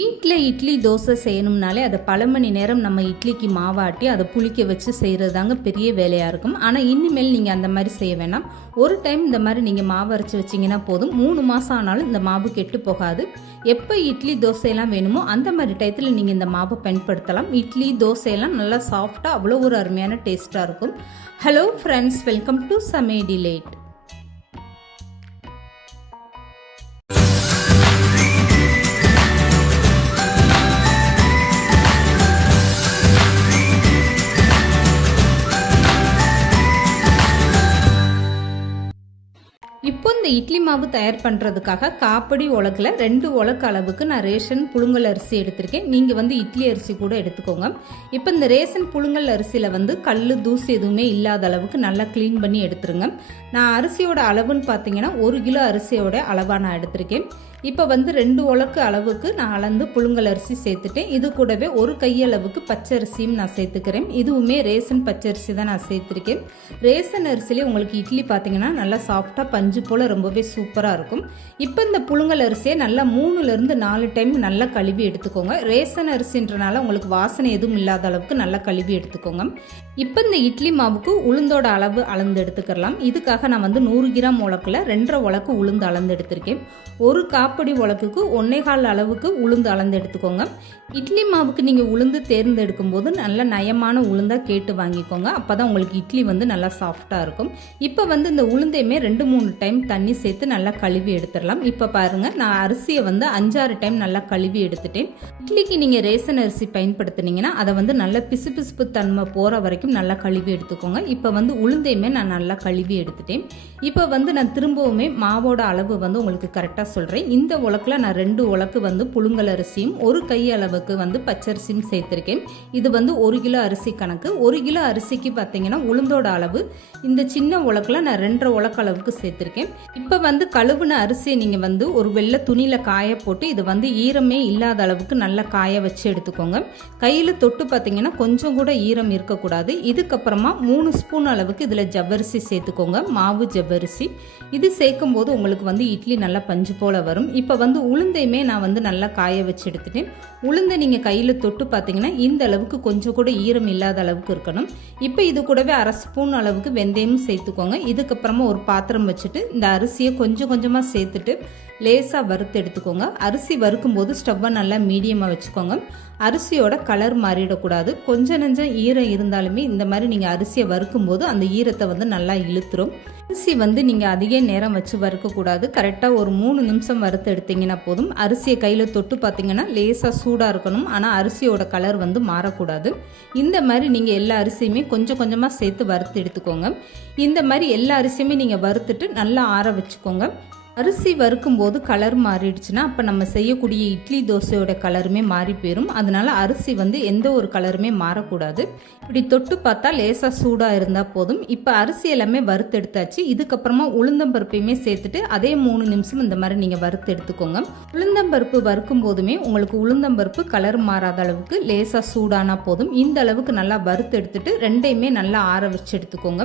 வீட்டில் இட்லி தோசை செய்யணும்னாலே அதை பல மணி நேரம் நம்ம இட்லிக்கு மாவாட்டி அதை புளிக்க வச்சு செய்கிறது தாங்க பெரிய வேலையாக இருக்கும். ஆனால் இனிமேல் நீங்கள் அந்த மாதிரி செய்ய வேணாம். ஒரு டைம் இந்த மாதிரி நீங்கள் மாவு அரைச்சி வச்சிங்கன்னா போதும், 3 மாதம் ஆனாலும் இந்த மாவு கெட்டு போகாது. எப்போ இட்லி தோசையெல்லாம் வேணுமோ அந்த மாதிரி டயத்தில் நீங்கள் இந்த மாவை பயன்படுத்தலாம். இட்லி தோசையெல்லாம் நல்லா சாஃப்டாக அவ்வளோ ஒரு அருமையான டேஸ்ட்டாக இருக்கும். ஹலோ ஃப்ரெண்ட்ஸ், வெல்கம் டு சமையல் டிலைட். இப்போ இந்த இட்லி மாவு தயார் பண்ணுறதுக்காக காப்படி உலக்கில் 2 உலக்கு அளவுக்கு நான் ரேஷன் புழுங்கல் அரிசி எடுத்திருக்கேன். நீங்கள் இட்லி அரிசி கூட எடுத்துக்கோங்க. இப்போ இந்த ரேஷன் புழுங்கல் அரிசியில் கல் தூசி எதுவுமே இல்லாத அளவுக்கு நல்லா க்ளீன் பண்ணி எடுத்துருங்க. நான் அரிசியோட அளவுன்னு பார்த்தீங்கன்னா 1 கிலோ அரிசியோட அளவாக நான் எடுத்திருக்கேன். இப்போ 2 உலக்கு அளவுக்கு நான் அளந்து புழுங்கல் அரிசி சேர்த்துட்டேன். இது கூடவே 1 கையளவுக்கு பச்சரிசியும் நான் சேர்த்துக்கிறேன். இதுவுமே ரேஷன் பச்சரிசி தான் நான் சேர்த்துருக்கேன். ரேஷன் அரிசிலே உங்களுக்கு இட்லி பார்த்தீங்கன்னா நல்லா சாஃப்டாக பஞ்சு போல் ரொம்பவே சூப்பராக இருக்கும். இப்போ இந்த புழுங்கல் அரிசியை நல்லா 3லேருந்து 4 டைம் நல்லா கழுவி எடுத்துக்கோங்க. ரேஷன் அரிசின்றனால உங்களுக்கு வாசனை எதுவும் இல்லாத அளவுக்கு நல்லா கழுவி எடுத்துக்கோங்க. இப்போ இந்த இட்லி மாவுக்கு உளுந்தோட அளவு அளந்து எடுத்துக்கலாம். இதுக்காக நான் 100 கிராம் உலக்கில் 2.5 உலக்கு உளுந்து அளந்து எடுத்திருக்கேன். 1 காப்படி உலக்குக்கு 1.25 அளவுக்கு உளுந்து அளந்து எடுத்துக்கோங்க. இட்லி மாவுக்கு நீங்கள் உளுந்து தேர்ந்தெடுக்கும் போது நல்ல நயமான உளுந்தாக கேட்டு வாங்கிக்கோங்க. அப்போ தான் உங்களுக்கு இட்லி நல்லா சாஃப்டாக இருக்கும். இப்போ இந்த உளுந்தையுமே 2-3 டைம் தண்ணி சேர்த்து நல்லா கழுவி எடுத்துடலாம். இப்போ பாருங்கள், நான் அரிசியை 5-6 டைம் நல்லா கழுவி எடுத்துட்டேன். இட்லிக்கு நீங்கள் ரேஷன் அரிசி பயன்படுத்தினீங்கன்னா அதை நல்ல பிசுபிசுப்பு தன்மை போகிற வரைக்கும் நல்லா கழுவி எடுத்துக்கோங்க. இப்போ உளுந்தையுமே நான் நல்லா கழுவி எடுத்துட்டேன். இப்போ நான் திரும்பவுமே மாவோட அளவு உங்களுக்கு கரெக்டாக சொல்கிறேன். இந்த உலக்கில் நான் 2 உலக்கு புழுங்கல் அரிசியும் 1 கை அளவுக்கு பச்சரிசியும் சேர்த்துருக்கேன். இது 1 கிலோ அரிசி கணக்கு. 1 கிலோ அரிசிக்கு பார்த்தீங்கன்னா உளுந்தோட அளவு இந்த சின்ன உலக்கில் நான் 2.5 உலக்கு அளவுக்கு சேர்த்துருக்கேன். இப்போ கழுவுன அரிசியை நீங்கள் ஒரு வெள்ளை துணியில் காய போட்டு இது ஈரமே இல்லாத அளவுக்கு நல்லா காய வச்சு எடுத்துக்கோங்க. கையில் தொட்டு பார்த்தீங்கன்னா கொஞ்சம் கூட ஈரம் இருக்கக்கூடாது. இதுக்கப்புறமா 3 ஸ்பூன் அளவுக்கு இதில் ஜவ்வரிசி சேர்த்துக்கோங்க. மாவு ஜவ்வரிசி இது சேர்க்கும் போது உங்களுக்கு இட்லி நல்லா பஞ்சு போல் வரும். இப்போ உளுந்தையுமே நான் நல்லா காய வச்சு எடுத்துட்டேன். உளுந்தை நீங்கள் கையில் தொட்டு பார்த்தீங்கன்னா இந்த அளவுக்கு கொஞ்சம் கூட ஈரம் இல்லாத அளவுக்கு இருக்கணும். இப்போ இது கூடவே 1/2 ஸ்பூன் அளவுக்கு வெந்தயமும் சேர்த்துக்கோங்க. இதுக்கப்புறமா ஒரு பாத்திரம் வச்சுட்டு இந்த அரிசியை கொஞ்சம் கொஞ்சமாக சேர்த்துட்டு லேசாக வறுத்து எடுத்துக்கோங்க. அரிசி வறுக்கும் போது ஸ்டவ்வை நல்லா மீடியமாக வச்சுக்கோங்க. அரிசியோட கலர் மாறிடக்கூடாது. கொஞ்சம் நெஞ்சம் ஈரம் இருந்தாலுமே இந்த மாதிரி நீங்கள் அரிசியை வறுக்கும் போது அந்த ஈரத்தை நல்லா இழுத்துரும். அரிசி நீங்கள் அதிக நேரம் வச்சு வறுக்கக்கூடாது. கரெக்டாக ஒரு 3 நிமிஷம் வறுத்து எடுத்தீங்கன்னா போதும். அரிசியை கையில் தொட்டு பார்த்தீங்கன்னா லேசாக சூடாக இருக்கணும். ஆனால் அரிசியோட கலர் மாறக்கூடாது. இந்த மாதிரி நீங்கள் எல்லா அரிசியுமே கொஞ்சம் கொஞ்சமாக சேர்த்து வறுத்து எடுத்துக்கோங்க. இந்த மாதிரி எல்லா அரிசியுமே நீங்கள் வறுத்துட்டு நல்லா ஆற வச்சுக்கோங்க. அரிசி வறுக்கும் போது கலர் மாறிடுச்சுன்னா அப்போ நம்ம செய்யக்கூடிய இட்லி தோசையோட கலருமே மாறி போயிடும். அதனால அரிசி எந்த ஒரு கலருமே மாறக்கூடாது. இப்படி தொட்டு பார்த்தா லேசாக சூடாக இருந்தால் போதும். இப்போ அரிசி எல்லாமே வறுத்து எடுத்தாச்சு. இதுக்கப்புறமா உளுந்தம்பருப்பையுமே சேர்த்துட்டு அதே 3 நிமிஷம் இந்த மாதிரி நீங்கள் வறுத்து எடுத்துக்கோங்க. உளுந்தம்பருப்பு வறுக்கும் போதுமே உங்களுக்கு உளுந்தம்பருப்பு கலர் மாறாத அளவுக்கு லேசாக சூடானா போதும். இந்த அளவுக்கு நல்லா வறுத்து எடுத்துட்டு ரெண்டையுமே நல்லா ஆற வச்சு எடுத்துக்கோங்க.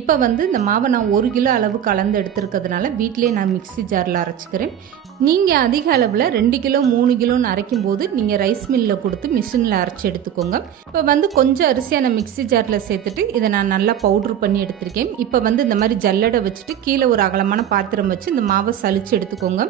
இப்போ இந்த மாவை நான் 1 கிலோ அளவு கலந்து எடுத்துருக்கிறதுனால வீட்டிலேயே நான் மிக்ஸி ஜாரில் அரைச்சிக்கிறேன். நீங்கள் அதிக அளவில் 2 கிலோ 3 கிலோன்னு அரைக்கும் போது நீங்கள் ரைஸ் மில்லில் கொடுத்து மிஷினில் அரைச்சி எடுத்துக்கோங்க. இப்போ கொஞ்சம் அரிசியை நான் மிக்ஸி ஜாரில் சேர்த்துட்டு இதை நான் நல்லா பவுட்ரு பண்ணி எடுத்திருக்கேன். இப்போ இந்த மாதிரி ஜல்லடை வச்சுட்டு கீழே ஒரு அகலமான பாத்திரம் வச்சு இந்த மாவை சலிச்சு எடுத்துக்கோங்க.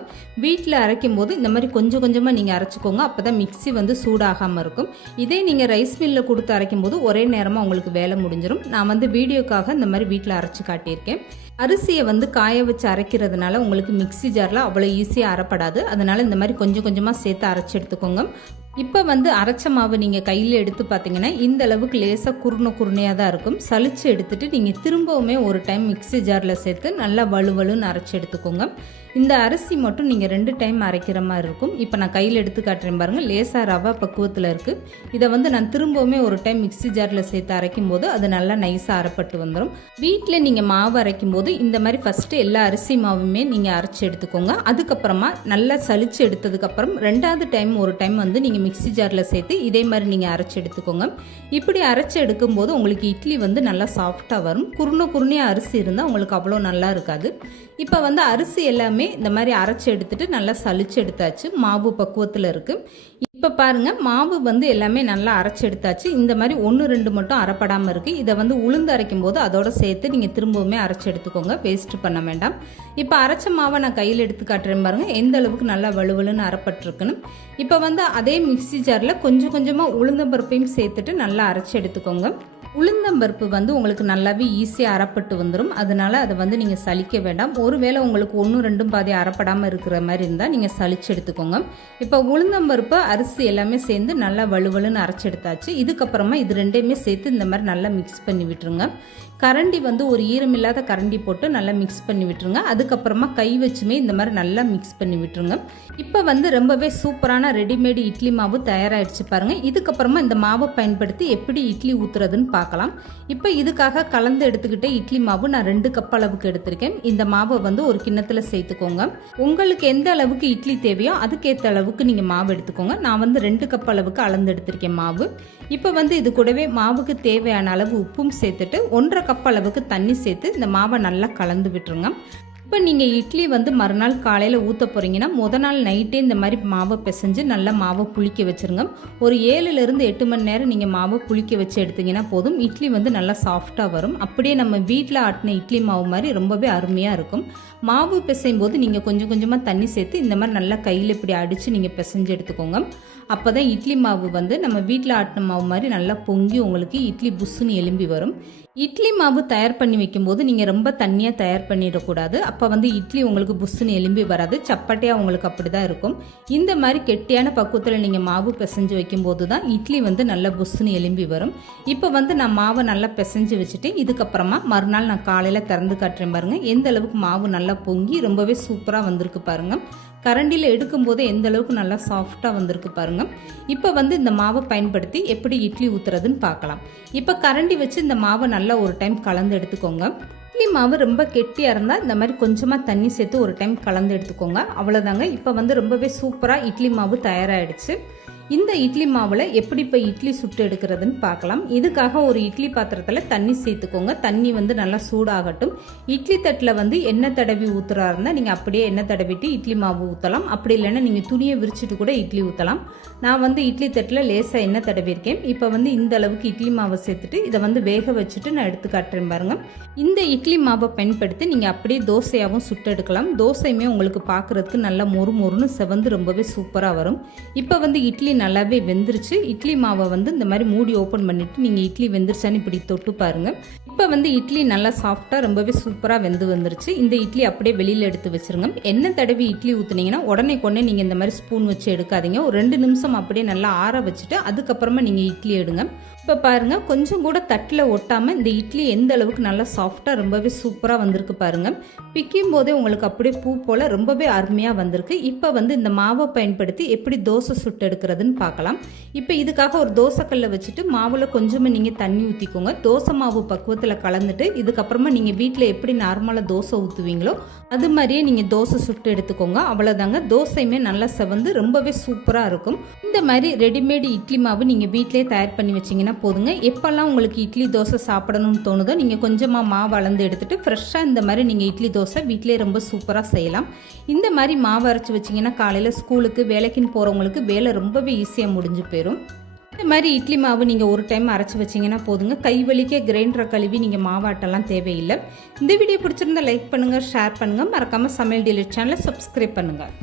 வீட்டில் அரைக்கும் போது இந்த மாதிரி கொஞ்சம் கொஞ்சமாக நீங்கள் அரைச்சிக்கோங்க. அப்போ தான் மிக்ஸி சூடாகாமல் இருக்கும். இதே நீங்கள் ரைஸ் மில்லில் கொடுத்து அரைக்கும் போது ஒரே நேரமாக உங்களுக்கு வேலை முடிஞ்சிடும். நான் வீடியோக்காக இந்த மாதிரி வீட்டில் அரைச்சி காட்டியிருக்கேன். அரிசியை காய வச்சு அரைக்கிறதுனால உங்களுக்கு மிக்ஸி ஜாரில் அவ்வளோ ஈஸியாக அரைப்படாது. அதனால் இந்த மாதிரி கொஞ்சம் கொஞ்சமாக சேர்த்து அரைச்சி எடுத்துக்கோங்க. இப்போ அரைச்ச மாவு நீங்கள் கையில் எடுத்து பார்த்தீங்கன்னா இந்த அளவுக்கு லேசாக குருணையாக தான் இருக்கும். சலிச்சு எடுத்துட்டு நீங்கள் திரும்பவுமே ஒரு டைம் மிக்ஸி ஜாரில் சேர்த்து நல்லா வலுவலுன்னு அரைச்சி எடுத்துக்கோங்க. இந்த அரிசி மட்டும் நீங்கள் 2 டைம் அரைக்கிற மாதிரி இருக்கும். இப்போ நான் கையில் எடுத்து காட்டுறேன் பாருங்கள், லேசாக ரவா பக்குவத்தில் இருக்குது. இதை நான் திரும்பவுமே ஒரு டைம் மிக்ஸி ஜாரில் சேர்த்து அரைக்கும் போது அது நல்லா நைஸாக அரைப்பட்டு வந்துடும். வீட்டில் நீங்கள் மாவு அரைக்கும் போது இந்த மாதிரி ஃபஸ்ட்டு எல்லா அரிசி மாவுமே நீங்கள் அரைச்சி எடுத்துக்கோங்க. அதுக்கப்புறமா நல்லா சலிச்சு எடுத்ததுக்கப்புறம் 2வது டைம் ஒரு டைம் நீங்கள் நீங்கள் மிக்ஸி ஜாரில் சேர்த்து இதே மாதிரி நீங்கள் அரைச்சி எடுத்துக்கோங்க. இப்படி அரைச்சி எடுக்கும்போது உங்களுக்கு இட்லி வந்து நல்லா சாஃப்டாக வரும். குருணையாக அரிசி இருந்தால் உங்களுக்கு அவ்வளோ நல்லா இருக்காது. இப்போ வந்து அரிசி எல்லாமே இந்த மாதிரி அரைச்சி எடுத்துட்டு நல்லா சலிச்சு எடுத்தாச்சு. மாவு பக்குவத்தில் இருக்குது. இப்போ பாருங்கள், மாவு வந்து எல்லாமே நல்லா அரைச்சி எடுத்தாச்சு. இந்த மாதிரி 1-2 மட்டும் அரைப்படாமல் இருக்குது. இதை வந்து உளுந்து அரைக்கும் போது அதோட சேர்த்து நீங்கள் திரும்பவுமே அரைச்சி எடுத்துக்கோங்க, வேஸ்ட் பண்ண வேண்டாம். இப்போ அரைச்ச மாவை நான் கையில் எடுத்து காட்டுறேன் பாருங்கள், எந்த அளவுக்கு நல்லா வலுவலுன்னு அரைப்பட்டிருக்குன்னு. இப்போ வந்து அதே மிக்ஸி ஜாரில் கொஞ்சம் கொஞ்சமாக உளுந்தம்பருப்பையும் சேர்த்துட்டு நல்லா அரைச்சி எடுத்துக்கோங்க. உளுந்தம்பருப்பு வந்து உங்களுக்கு நல்லாவே ஈஸியாக அரைப்பட்டு வந்துடும். அதனால அதை வந்து நீங்கள் சலிக்க வேண்டாம். ஒருவேளை உங்களுக்கு 1-2 பாதி அரைப்படாமல் இருக்கிற மாதிரி இருந்தால் நீங்கள் சலிச்சு எடுத்துக்கோங்க. இப்போ உளுந்தம்பருப்பு அரிசி எல்லாமே சேர்ந்து நல்லா வலுவலுன்னு அரைச்சி எடுத்தாச்சு. இதுக்கப்புறமா இது ரெண்டையுமே சேர்த்து இந்த மாதிரி நல்லா மிக்ஸ் பண்ணி விட்டுருங்க. கரண்டி வந்து ஒரு ஈரமில்லாத கரண்டி போட்டு நல்லா மிக்ஸ் பண்ணி விட்டுருங்க. அதுக்கப்புறமா கை வச்சுமே இந்த மாதிரி நல்லா மிக்ஸ் பண்ணி விட்டுருங்க. இப்போ வந்து ரொம்பவே சூப்பரான ரெடிமேடு இட்லி மாவு தயாராகிடுச்சு பாருங்கள். இதுக்கப்புறமா இந்த மாவை பயன்படுத்தி எப்படி இட்லி ஊற்றுறதுன்னு பார்க்கலாம். இப்போ இதுக்காக கலந்து எடுத்துக்கிட்டே இட்லி மாவு நான் 2 கப் அளவுக்கு எடுத்திருக்கேன். இந்த மாவை வந்து ஒரு கிண்ணத்தில் சேர்த்துக்கோங்க. உங்களுக்கு எந்த அளவுக்கு இட்லி தேவையோ அதுக்கேற்ற அளவுக்கு நீங்கள் மாவு எடுத்துக்கோங்க. நான் வந்து 2 கப் அளவுக்கு அளந்து எடுத்திருக்கேன் மாவு. இப்போ வந்து இது கூடவே மாவுக்கு தேவையான அளவு உப்பும் சேர்த்துட்டு 1.5 கப் அளவுக்கு தண்ணி சேர்த்து இந்த மாவை நல்லா கலந்து விட்டுருங்க. இப்போ நீங்கள் இட்லி வந்து மறுநாள் காலையில் ஊற்ற போகிறீங்கன்னா முதல் நாள் நைட்டே இந்த மாதிரி மாவை பிசைஞ்சு நல்லா மாவை புளிக்க வச்சுருங்க. ஒரு 7லேருந்து 8 மணி நேரம் நீங்கள் மாவை புளிக்க வச்சு எடுத்தீங்கன்னா போதும். இட்லி வந்து நல்லா சாஃப்டாக வரும். அப்படியே நம்ம வீட்டில் ஆட்டின இட்லி மாவு மாதிரி ரொம்பவே அருமையாக இருக்கும். மாவு பிசையும் போது நீங்கள் கொஞ்சம் கொஞ்சமாக தண்ணி சேர்த்து இந்த மாதிரி நல்லா கையில் இப்படி அடித்து நீங்கள் பிசைஞ்சு எடுத்துக்கோங்க. அப்போ தான் இட்லி மாவு வந்து நம்ம வீட்டில் ஆட்டின மாவு மாதிரி நல்லா பொங்கி உங்களுக்கு இட்லி புஸ்ஸுன்னு எலும்பி வரும். இட்லி மாவு தயார் பண்ணி வைக்கும்போது நீங்கள் ரொம்ப தண்ணியாக தயார் பண்ணிடக்கூடாது. அப்போ வந்து இட்லி உங்களுக்கு புஸ்ஸுன்னு எலும்பி வராது, சப்பாட்டியாக உங்களுக்கு அப்படி தான் இருக்கும். இந்த மாதிரி கெட்டியான பக்குவத்தில் நீங்கள் மாவு பிசைஞ்சு வைக்கும்போது தான் இட்லி வந்து நல்லா புஸ்ஸுன்னு எலும்பி வரும். இப்போ வந்து நான் மாவை நல்லா பிசைஞ்சு வச்சுட்டு இதுக்கப்புறமா மறுநாள் நான் காலையில் திறந்து காட்டுறேன் பாருங்கள். எந்த அளவுக்கு மாவு நல்லா பொங்கி ரொம்பவே சூப்பராக வந்திருக்கு பாருங்கள். கரண்டியில் எடுக்கும்போது எந்த அளவுக்கு நல்லா சாஃப்டாக வந்திருக்கு பாருங்கள். இப்போ வந்து இந்த மாவை பயன்படுத்தி எப்படி இட்லி ஊற்றுறதுன்னு பார்க்கலாம். இப்போ கரண்டி வச்சு இந்த மாவை நல்லா ஒரு டைம் கலந்து எடுத்துக்கோங்க. இட்லி மாவு ரொம்ப கெட்டியாக இருந்தால் இந்த மாதிரி கொஞ்சமாக தண்ணி சேர்த்து ஒரு டைம் கலந்து எடுத்துக்கோங்க. அவ்வளோதாங்க. இப்போ வந்து ரொம்பவே சூப்பராக இட்லி மாவு தயாராகிடுச்சு. இந்த இட்லி மாவில் எப்படி இப்போ இட்லி சுட்டு எடுக்கிறதுன்னு பார்க்கலாம். இதுக்காக ஒரு இட்லி பாத்திரத்தில் தண்ணி சேர்த்துக்கோங்க. தண்ணி வந்து நல்லா சூடாகட்டும். இட்லி தட்டில் வந்து எண்ணெய் தடவி ஊற்றுறா இருந்தால் நீங்கள் அப்படியே எண்ணெய் தடவிட்டு இட்லி மாவு ஊற்றலாம். அப்படி இல்லைன்னா நீங்கள் துணியை விரிச்சிட்டு கூட இட்லி ஊற்றலாம். நான் வந்து இட்லி தட்டில் லேசாக எண்ணெய் தடவிருக்கேன். இப்போ வந்து இந்த அளவுக்கு இட்லி மாவை சேர்த்துட்டு இதை வந்து வேக வச்சுட்டு நான் எடுத்து காட்டுறேன் பாருங்கள். இந்த இட்லி மாவை பயன்படுத்தி நீங்கள் அப்படியே தோசையாகவும் சுட்டு எடுக்கலாம். தோசையுமே உங்களுக்கு பார்க்குறதுக்கு நல்லா மொறுன்னு செவந்து ரொம்பவே சூப்பராக வரும். இப்போ வந்து இட்லி நல்லாவே வெந்துருச்சு. இட்லி மாவை வந்து இந்த மாதிரி மூடி ஓப்பன் பண்ணிவிட்டு நீங்கள் இட்லி வெந்துருச்சான்னு இப்படி தொட்டு பாருங்கள். இப்போ வந்து இட்லி நல்லா சாஃப்டாக ரொம்பவே சூப்பராக வெந்து வந்துருச்சு. இந்த இட்லி அப்படியே வெளியில் எடுத்து வச்சுருங்க. எண்ணெய் தடவி இட்லி ஊற்றுனீங்கன்னா உடனே நீங்கள் இந்த மாதிரி ஸ்பூன் வச்சு எடுக்காதீங்க. ஒரு 2 நிமிஷம் அப்படியே நல்லா ஆற வச்சுட்டு அதுக்கப்புறமா நீங்கள் இட்லி எடுங்க. இப்போ பாருங்கள், கொஞ்சம் கூட தட்டில் ஒட்டாமல் இந்த இட்லி எந்த அளவுக்கு நல்லா சாஃப்டாக ரொம்பவே சூப்பராக வந்திருக்கு பாருங்கள். பிக்கும் போதே உங்களுக்கு அப்படியே பூ போல் ரொம்பவே அருமையாக வந்திருக்கு. இப்போ வந்து இந்த மாவை பயன்படுத்தி எப்படி தோசை சுட்டு எடுக்கிறதுன்னு பார்க்கலாம். இப்போ இதுக்காக ஒரு தோசைக்கல்லை வச்சுட்டு மாவில் கொஞ்சமாக நீங்கள் தண்ணி ஊற்றிக்கோங்க. தோசை மாவு பக்குவத்தில் கலந்துட்டு இதுக்கப்புறமா நீங்கள் வீட்டில் எப்படி நார்மலாக தோசை ஊற்றுவீங்களோ அது மாதிரியே நீங்கள் தோசை சுட்டு எடுத்துக்கோங்க. அவ்வளோதாங்க. தோசையுமே நல்லா செவந்து ரொம்பவே சூப்பராக இருக்கும். இந்த மாதிரி ரெடிமேடு இட்லி மாவு நீங்கள் வீட்டிலே தயார் பண்ணி வச்சிங்கன்னா போதுங்க. எப்பெல்லாம் உங்களுக்கு இட்லி தோசை சாப்பிடணும்னு தோணுதோ நீங்கள் கொஞ்சமாக மாவு அளந்து எடுத்துகிட்டு ஃப்ரெஷ்ஷாக இந்த மாதிரி நீங்கள் இட்லி தோசை வீட்டிலே ரொம்ப சூப்பராக செய்யலாம். இந்த மாதிரி மாவு அரைச்சி வச்சிங்கன்னா காலையில் ஸ்கூலுக்கு வேலைக்குன்னு போகிறவங்களுக்கு வேலை ரொம்பவே ஈஸியாக முடிஞ்சு போயிடும். இந்த மாதிரி இட்லி மாவு நீங்கள் ஒரு டைம் அரைச்சி வச்சிங்கன்னா போதுங்க. கை வலிக்க கிரைண்டரை கழுவி நீங்கள் மாவாட்டெல்லாம் தேவையில்லை. இந்த வீடியோ பிடிச்சிருந்தா லைக் பண்ணுங்கள், ஷேர் பண்ணுங்கள். மறக்காமல் சமையல் டிலீட் சேனலை சப்ஸ்கிரைப் பண்ணுங்கள்.